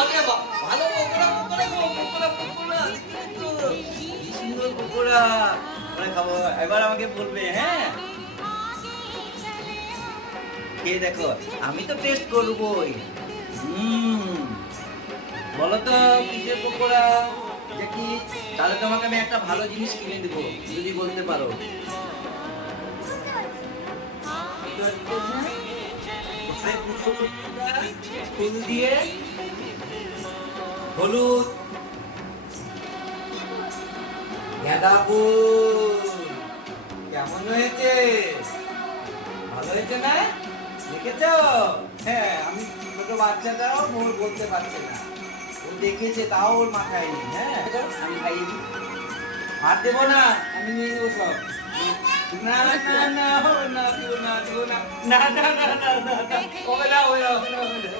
ভালো পকোড়া পকোড়া পকোড়া পকোড়া কি সুন্দর পকোড়া খাবো। এবার আমাকে বলবে, হ্যাঁ খেয়ে দেখো, আমি তো টেস্ট করবোই। বলো তো কিসের পকোড়া দেখি, তাহলে তোমাকে আমি একটা ভালো জিনিস কিনে দেবো যদি বলতে পারো। ফুল দিয়ে হলুদ, গাঁদা ফুল। কেমন হয়েছে? ভালো হয়েছে না? দেখেছ? হ্যাঁ, আমি ছোট বাচ্চাটাও মোর বলতে পারছে না, ও দেখেছে তাও ওর মাথায় নেই। হ্যাঁ আমি খাইয়ে দিই, আর দেবো না, আমি নিয়ে নেবো সব। না না না না না না না না না না না না না